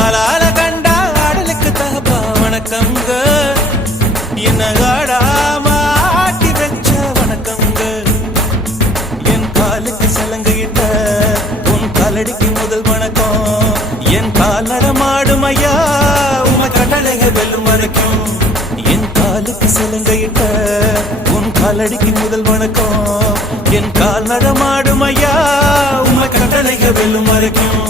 ஆளால கண்டா ஆடலுக்கு தகப்பா வணக்கங்க, என்ன ஆடாம ஆட்டி வச்ச வணக்கங்க. என் காலுக்கு சலங்கையிட்ட உன் காலடிக்கு முதல் வணக்கம். என் கால் நடமாடும் ஐயா உம கட்டளைக வெல்லும் வரைக்கும். என் காலுக்கு சலங்கையிட்ட உன் காலடிக்கு முதல் வணக்கம். என் கால் நடமாடும் ஐயா உம கட்டளைக வெல்லும் வரைக்கும்.